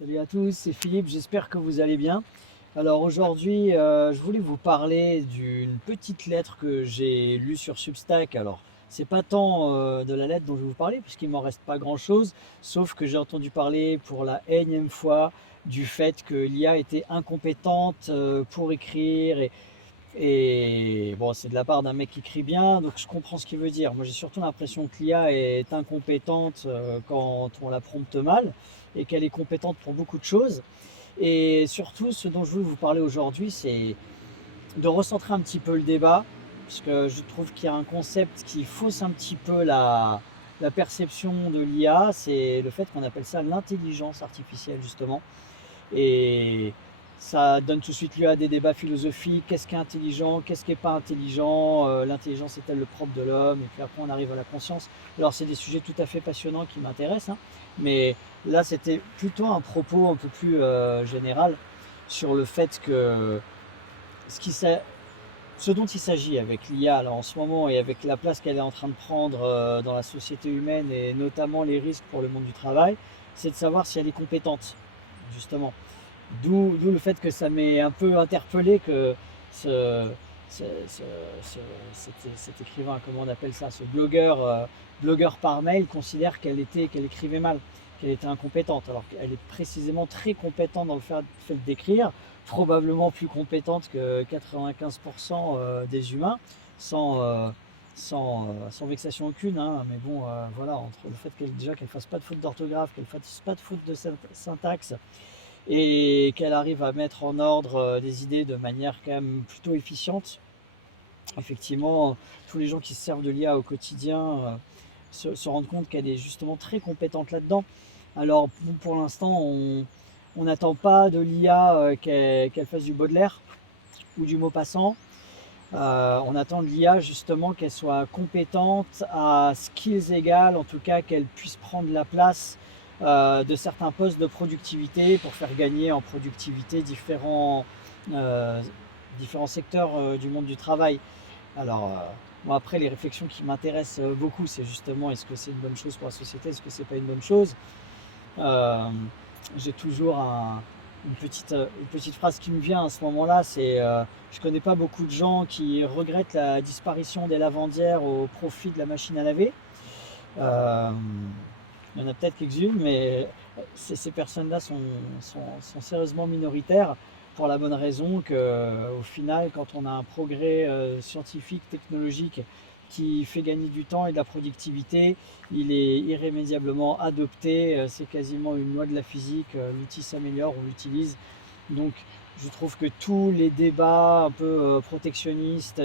Salut à tous, c'est Philippe, j'espère que vous allez bien. Alors aujourd'hui, je voulais vous parler d'une petite lettre que j'ai lue sur Substack. Alors, c'est pas tant de la lettre dont je vais vous parler, puisqu'il m'en reste pas grand-chose, sauf que j'ai entendu parler pour la énième fois du fait que l'IA était incompétente pour écrire et bon, c'est de la part d'un mec qui écrit bien, donc je comprends ce qu'il veut dire. Moi, j'ai surtout l'impression que l'IA est incompétente quand on la prompte mal et qu'elle est compétente pour beaucoup de choses. Et surtout, ce dont je veux vous parler aujourd'hui, c'est de recentrer un petit peu le débat, parce que je trouve qu'il y a un concept qui fausse un petit peu la perception de l'IA, c'est le fait qu'on appelle ça l'intelligence artificielle, justement. Et ça donne tout de suite lieu à des débats philosophiques. Qu'est-ce qui est intelligent? Qu'est-ce qui n'est pas intelligent? L'intelligence est-elle le propre de l'homme? Et puis après, on arrive à la conscience. Alors, c'est des sujets tout à fait passionnants qui m'intéressent, hein. Mais là, c'était plutôt un propos un peu plus général sur le fait que ce, qui, ce dont il s'agit avec l'IA là, en ce moment et avec la place qu'elle est en train de prendre dans la société humaine et notamment les risques pour le monde du travail, c'est de savoir si elle est compétente, justement. D'où le fait que ça m'est un peu interpellé que ce, ce- ce- cet écrivain, comment on appelle ça, ce blogueur, blogueur par mail, considère qu'elle écrivait mal, qu'elle était incompétente, alors qu'elle est précisément très compétente dans le fait d'écrire, probablement plus compétente que 95% des humains, sans, sans vexation aucune, hein. Mais bon, voilà, entre le fait qu'elle fasse pas de faute d'orthographe, qu'elle fasse pas de faute de syntaxe, et qu'elle arrive à mettre en ordre des idées de manière quand même plutôt efficiente. Effectivement, tous les gens qui se servent de l'IA au quotidien se rendent compte qu'elle est justement très compétente là-dedans. Alors pour l'instant, on n'attend pas de l'IA qu'elle fasse du Baudelaire ou du Maupassant. On attend de l'IA justement qu'elle soit compétente à skills égales, en tout cas qu'elle puisse prendre la place de certains postes de productivité pour faire gagner en productivité euh, différents secteurs du monde du travail. Alors, bon, après, les réflexions qui m'intéressent beaucoup, c'est justement est-ce que c'est une bonne chose pour la société, est-ce que c'est pas une bonne chose. Euh, j'ai toujours une petite phrase qui me vient à ce moment-là, c'est je connais pas beaucoup de gens qui regrettent la disparition des lavandières au profit de la machine à laver. Euh, il y en a peut-être quelques-unes, mais ces personnes-là sont sérieusement minoritaires pour la bonne raison que, au final, quand on a un progrès scientifique, technologique qui fait gagner du temps et de la productivité, il est irrémédiablement adopté. C'est quasiment une loi de la physique. L'outil s'améliore, on l'utilise. Donc, je trouve que tous les débats un peu protectionnistes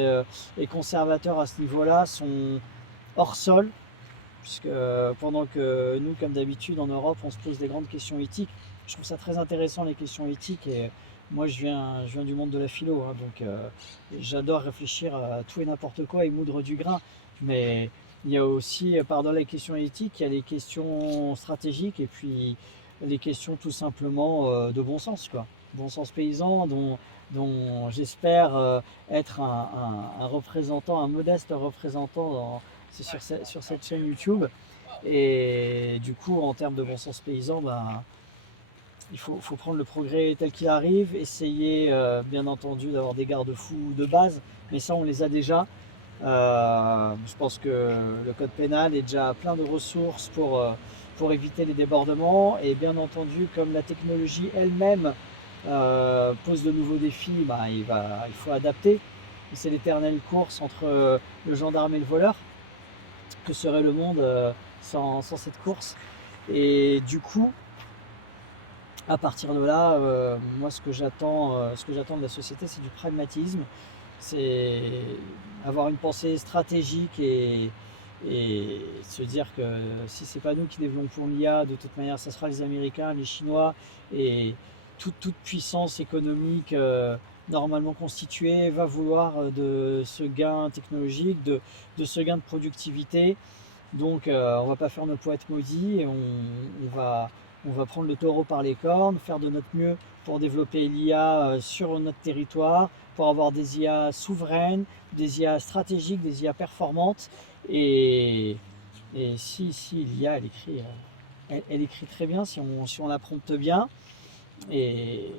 et conservateurs à ce niveau-là sont hors sol, puisque pendant que nous, comme d'habitude en Europe, on se pose des grandes questions éthiques. Je trouve ça très intéressant, les questions éthiques, et moi je viens du monde de la philo, hein, donc j'adore réfléchir à tout et n'importe quoi et moudre du grain, mais il y a aussi, par-delà les questions éthiques, il y a les questions stratégiques et puis les questions tout simplement de bon sens, quoi. Bon sens paysan, dont j'espère être un représentant, un modeste représentant c'est sur cette chaîne YouTube. Et du coup, en termes de bon sens paysan, ben, faut prendre le progrès tel qu'il arrive, essayer bien entendu d'avoir des garde-fous de base, mais ça on les a déjà. Je pense que le code pénal est déjà plein de ressources pour éviter les débordements, et bien entendu, comme la technologie elle-même pose de nouveaux défis, ben, il faut adapter. C'est l'éternelle course entre le gendarme et le voleur. Que serait le monde sans cette course? Et du coup, à partir de là, moi ce que j'attends de la société, c'est du pragmatisme, c'est avoir une pensée stratégique et se dire que si c'est pas nous qui développons l'IA, de toute manière, ça sera les Américains, les Chinois, et toute puissance économique normalement constituée va vouloir de ce gain technologique, de ce gain de productivité. Donc on va pas faire nos poètes maudits, et on va prendre le taureau par les cornes, faire de notre mieux pour développer l'IA sur notre territoire, pour avoir des IA souveraines, des IA stratégiques, des IA performantes. Et, et si l'IA elle écrit elle écrit très bien si on la prompte bien. Et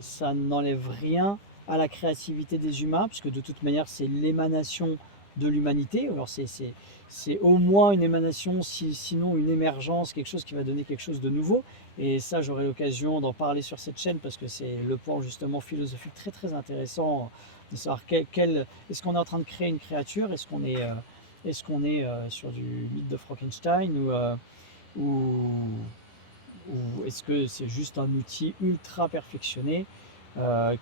ça n'enlève rien à la créativité des humains, puisque de toute manière, c'est l'émanation de l'humanité. Alors, c'est au moins une émanation, sinon une émergence, quelque chose qui va donner quelque chose de nouveau. Et ça, j'aurai l'occasion d'en parler sur cette chaîne, parce que c'est le point justement philosophique très très intéressant de savoir est-ce qu'on est en train de créer une créature, est-ce qu'on est sur du mythe de Frankenstein ou ou est-ce que c'est juste un outil ultra perfectionné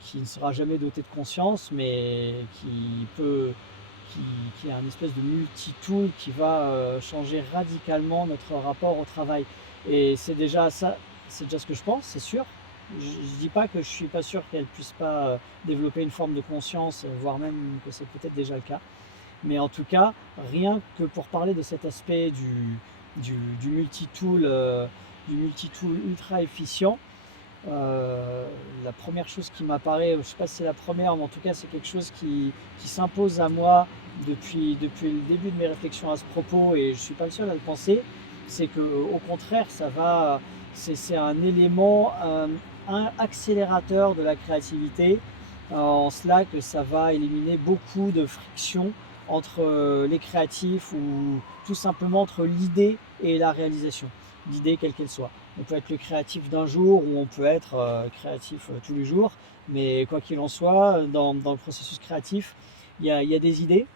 qui ne sera jamais doté de conscience, mais qui, qui est un espèce de multi-tool qui va changer radicalement notre rapport au travail. Et c'est déjà ça, c'est déjà ce que je pense, c'est sûr. Je ne dis pas que je suis pas sûr qu'elle puisse pas développer une forme de conscience, voire même que c'est peut-être déjà le cas. Mais en tout cas, rien que pour parler de cet aspect du multi-tool, ultra efficient, la première chose qui m'apparaît, je ne sais pas si c'est la première, mais en tout cas c'est quelque chose qui s'impose à moi depuis le début de mes réflexions à ce propos, et je ne suis pas le seul à le penser, c'est que au contraire, c'est un élément, un accélérateur de la créativité, en cela que ça va éliminer beaucoup de frictions entre les créatifs ou tout simplement entre l'idée et la réalisation, l'idée quelle qu'elle soit. On peut être le créatif d'un jour ou on peut être créatif tous les jours, mais quoi qu'il en soit, dans le processus créatif, il y a des idées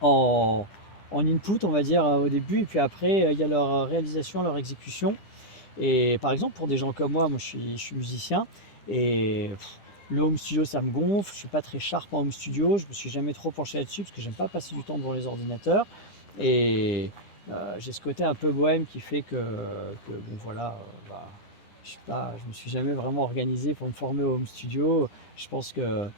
en, en input, on va dire, au début, et puis après, il y a leur réalisation, leur exécution. Et par exemple, pour des gens comme moi je suis musicien, et le home studio ça me gonfle, je suis pas très sharp en home studio, je me suis jamais trop penché là-dessus parce que j'aime pas passer du temps devant les ordinateurs. Et j'ai ce côté un peu bohème qui fait que bon voilà, je me suis jamais vraiment organisé pour me former au home studio. Je pense que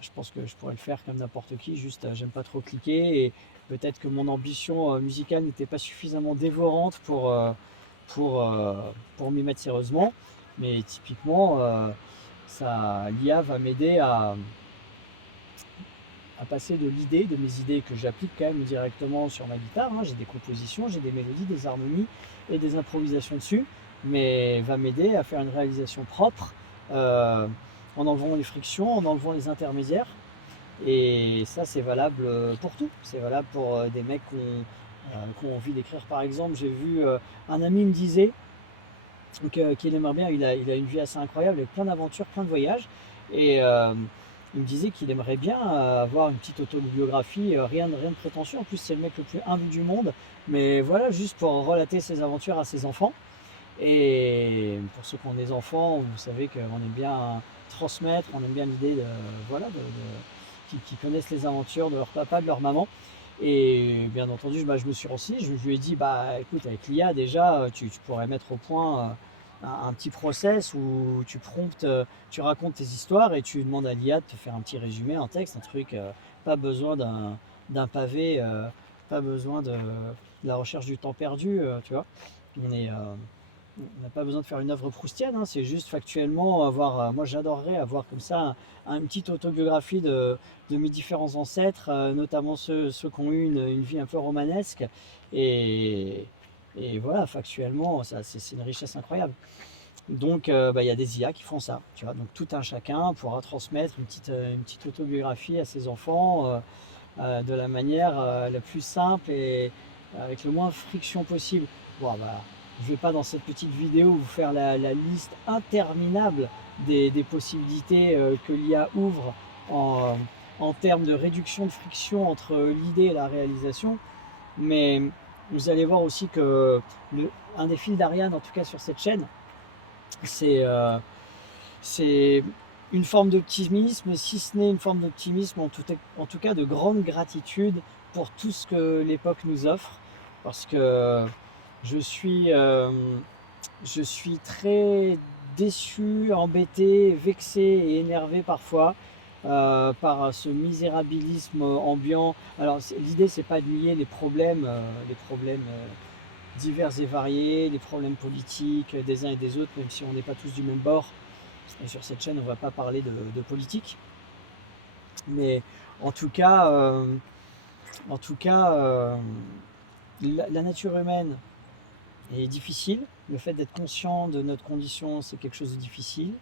je pense que je pourrais le faire comme n'importe qui, juste j'aime pas trop cliquer, et peut-être que mon ambition musicale n'était pas suffisamment dévorante pour, euh, pour m'y mettre sérieusement. Mais typiquement, l'IA va m'aider à passer de mes idées que j'applique quand même directement sur ma guitare, hein. J'ai des compositions, j'ai des mélodies, des harmonies et des improvisations dessus, mais va m'aider à faire une réalisation propre, euh, en enlevant les frictions, en enlevant les intermédiaires. Et ça, c'est valable pour tout. C'est valable pour des mecs qui ont envie d'écrire. Par exemple, j'ai vu un ami me disait qu'il aimerait bien, il a une vie assez incroyable avec plein d'aventures, plein de voyages. Et il me disait qu'il aimerait bien avoir une petite autobiographie, rien de prétentieux. En plus, c'est le mec le plus humble du monde. Mais voilà, juste pour relater ses aventures à ses enfants. Et pour ceux qui ont des enfants, vous savez qu'on aime bien transmettre, on aime bien l'idée voilà, qui connaissent les aventures de leur papa, de leur maman. Et bien entendu, je me suis renseigné, je lui ai dit, bah écoute, avec l'IA déjà, tu pourrais mettre au point un petit process où tu promptes, tu racontes tes histoires et tu demandes à l'IA de te faire un petit résumé, un texte, un truc, pas besoin d'un pavé, pas besoin de la recherche du temps perdu, tu vois. On n'a pas besoin de faire une œuvre proustienne, hein, c'est juste factuellement avoir. Moi, j'adorerais avoir comme ça une petite autobiographie de mes différents ancêtres, notamment ceux qui ont eu une vie un peu romanesque. Et, et voilà, factuellement, c'est une richesse incroyable. Donc, il y a des IA qui font ça, tu vois. Donc, tout un chacun pourra transmettre une petite autobiographie à ses enfants de la manière la plus simple et avec le moins de friction possible. Bon, bah, je ne vais pas dans cette petite vidéo vous faire la liste interminable des possibilités que l'IA ouvre en, en termes de réduction de friction entre l'idée et la réalisation, mais vous allez voir aussi que un des fils d'Ariane, en tout cas sur cette chaîne, c'est c'est une forme d'optimisme, si ce n'est une forme d'optimisme, en tout cas de grande gratitude pour tout ce que l'époque nous offre, parce que je suis, euh, je suis très déçu, embêté, vexé et énervé parfois par ce misérabilisme ambiant. Alors l'idée c'est pas de nier les problèmes divers et variés, les problèmes politiques des uns et des autres, même si on n'est pas tous du même bord. Et sur cette chaîne, on ne va pas parler de politique, mais en tout cas, euh, en tout cas, la nature humaine est difficile. Le fait d'être conscient de notre condition, c'est quelque chose de difficile.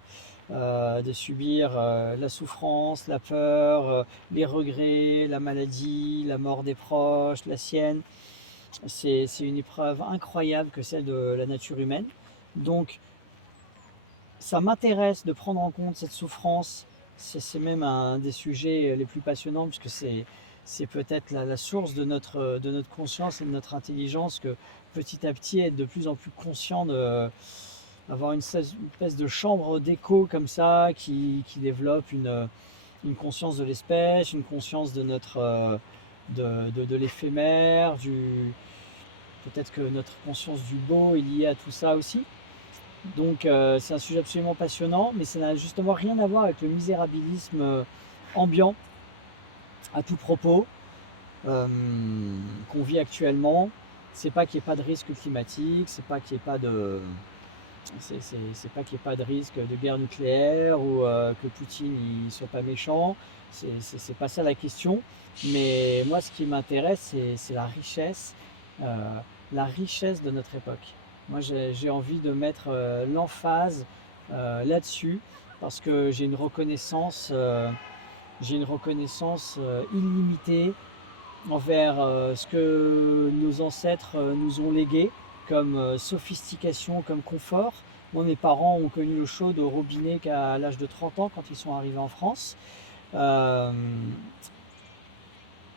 De subir la souffrance, la peur, les regrets, la maladie, la mort des proches, la sienne. C'est une épreuve incroyable que celle de la nature humaine. Donc, ça m'intéresse de prendre en compte cette souffrance. C'est même un des sujets les plus passionnants, puisque c'est peut-être la source de notre conscience et de notre intelligence, que petit à petit, être de plus en plus conscient avoir une espèce de chambre d'écho comme ça, qui développe une conscience de l'espèce, une conscience de notre de l'éphémère, peut-être que notre conscience du beau est liée à tout ça aussi. Donc c'est un sujet absolument passionnant, mais ça n'a justement rien à voir avec le misérabilisme ambiant à tout propos qu'on vit actuellement. C'est pas qu'il n'y ait pas de risque climatique, c'est pas qu'il n'y ait pas de c'est pas qu'il n'y ait pas de risque de guerre nucléaire ou que Poutine ne soit pas méchant. C'est pas ça la question. Mais moi, ce qui m'intéresse, c'est euh, la richesse de notre époque. Moi, j'ai envie de mettre l'emphase là-dessus parce que j'ai une reconnaissance illimitée envers ce que nos ancêtres nous ont légué comme sophistication, comme confort. Moi, mes parents ont connu l'eau chaude au robinet qu'à l'âge de 30 ans quand ils sont arrivés en France. Euh,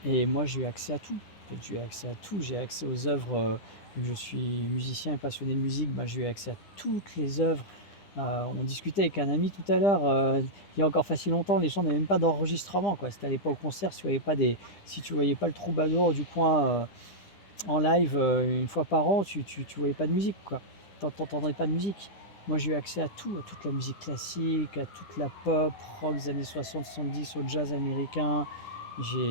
et moi, j'ai eu accès à tout. J'ai eu accès à tout. J'ai accès aux œuvres. Je suis musicien et passionné de musique. Bah, j'ai eu accès à toutes les œuvres. On discutait avec un ami tout à l'heure. Il y a encore pas si longtemps, les gens n'avaient même pas d'enregistrement, quoi. C'était à l'époque au concert. Si tu voyais pas le troubadour du coin en live une fois par an, tu voyais pas de musique, quoi. T'entendrais pas de musique. Moi, j'ai eu accès à tout, à toute la musique classique, à toute la pop, rock des années 60-70, au jazz américain. J'ai,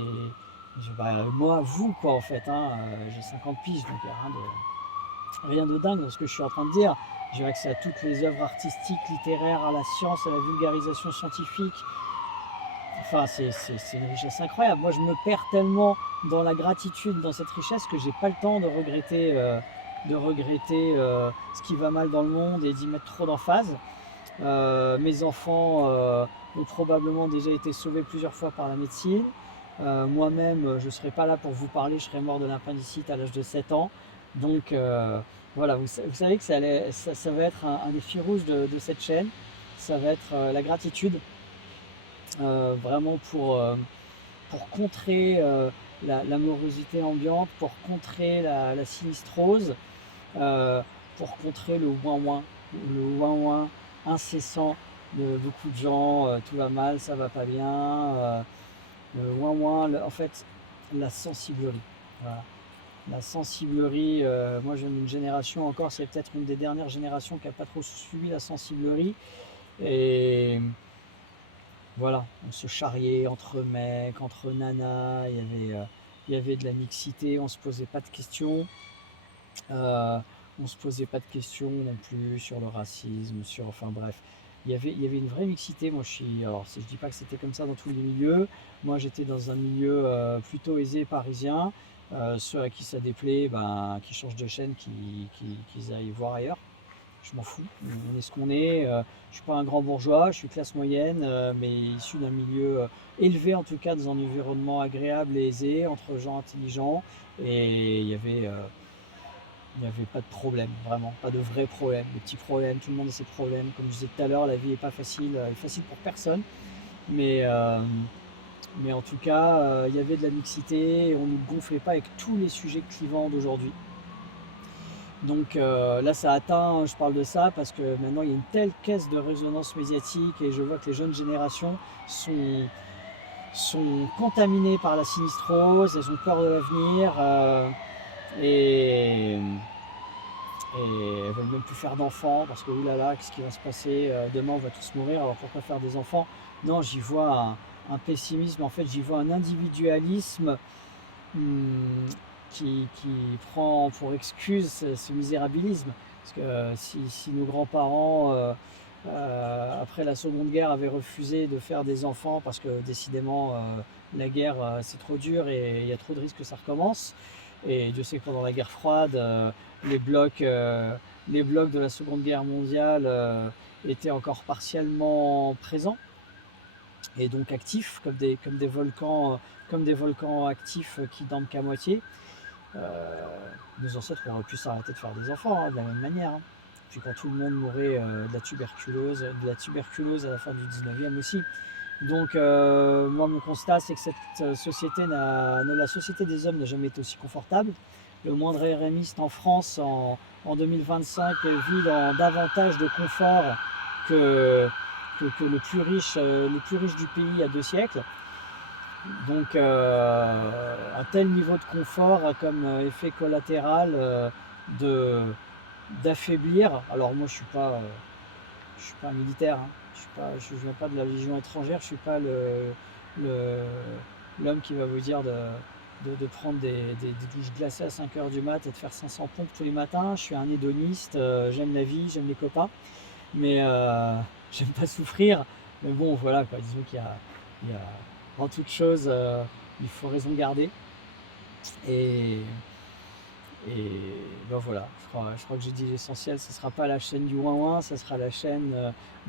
moi, vous, quoi, en fait. Hein, j'ai 50 piges, donc il n'y a rien de dingue dans ce que je suis en train de dire. J'ai eu accès à toutes les œuvres artistiques, littéraires, à la science, à la vulgarisation scientifique. Enfin, c'est une richesse incroyable. Moi, je me perds tellement dans la gratitude, dans cette richesse, que j'ai pas le temps de regretter ce qui va mal dans le monde et d'y mettre trop d'emphase. Mes enfants ont probablement déjà été sauvés plusieurs fois par la médecine. Moi-même, je ne serais pas là pour vous parler, je serais mort de l'appendicite à l'âge de 7 ans. Donc voilà, vous savez que ça va être un des fils rouges de cette chaîne. Ça va être la gratitude, vraiment pour contrer la morosité ambiante, pour contrer la sinistrose, euh, pour contrer le ouin incessant de beaucoup de gens, tout va mal, ça va pas bien, le en fait, la sensiblerie. Voilà. La sensiblerie, moi je viens d'une génération encore, c'est peut-être une des dernières générations qui n'a pas trop suivi la sensiblerie. Et voilà, on se charriait entre mecs, entre nanas, il y avait de la mixité, on se posait pas de questions. Euh, on se posait pas de questions non plus sur le racisme, enfin bref. Il y avait une vraie mixité. Alors je dis pas que c'était comme ça dans tous les milieux. Moi, j'étais dans un milieu plutôt aisé parisien. Ceux à qui ça déplaît, ben, qui changent de chaîne, qu'ils aillent voir ailleurs. Je m'en fous. On est ce qu'on est. Je suis pas un grand bourgeois, je suis classe moyenne, mais issu d'un milieu élevé en tout cas, dans un environnement agréable et aisé, entre gens intelligents. Et il n'y avait pas de problème, vraiment, pas de vrais problèmes, des petits problèmes, tout le monde a ses problèmes. Comme je disais tout à l'heure, la vie n'est pas facile, facile pour personne, mais, euh, mais en tout cas, il y avait de la mixité et on ne nous gonflait pas avec tous les sujets clivants d'aujourd'hui. Donc là, ça atteint, je parle de ça parce que maintenant il y a une telle caisse de résonance médiatique et je vois que les jeunes générations sont contaminées par la sinistrose, elles ont peur de l'avenir et elles veulent même plus faire d'enfants parce que oulala, qu'est-ce qui va se passer, demain on va tous mourir, alors pourquoi faire des enfants? Non, j'y vois un pessimisme, en fait j'y vois un individualisme hum, qui prend pour excuse ce misérabilisme. Parce que si nos grands-parents, après la Seconde Guerre, avaient refusé de faire des enfants parce que décidément la guerre c'est trop dur et il y a trop de risques que ça recommence, Et Dieu sait que pendant la guerre froide, les blocs, euh, les blocs de la Seconde Guerre mondiale étaient encore partiellement présents et donc actifs, comme des volcans actifs qui dorment qu'à moitié. Euh, Nos ancêtres auraient pu s'arrêter de faire des enfants de la même manière, hein. Puis quand tout le monde mourait de la tuberculose à la fin du 19e aussi. Donc moi mon constat c'est que la société des hommes n'a jamais été aussi confortable. Le moindre RMiste en France en 2025 vit dans davantage de confort que, que le plus riche du pays il y a 2 siècles. Donc un tel niveau de confort a comme effet collatéral de d'affaiblir. Alors moi je suis pas un militaire, hein. Je viens pas de la Légion étrangère, je suis pas le- l'homme qui va vous dire de prendre des douches glacées à 5 heures du mat et de faire 500 pompes tous les matins. Je suis un hédoniste, j'aime la vie, j'aime les copains, mais j'aime pas souffrir. Mais bon, voilà, quoi. Disons il y a en toute chose, il faut raison garder. Et, et ben voilà, je crois que j'ai dit l'essentiel. Ce ne sera pas la chaîne du ouin-ouin, ça sera la chaîne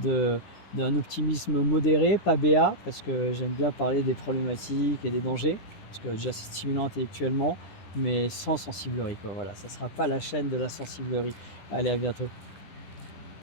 de, d'un optimisme modéré, pas BA, parce que j'aime bien parler des problématiques et des dangers, parce que déjà c'est stimulant intellectuellement, mais sans sensiblerie, quoi. Voilà, ça ne sera pas la chaîne de la sensiblerie. Allez, à bientôt.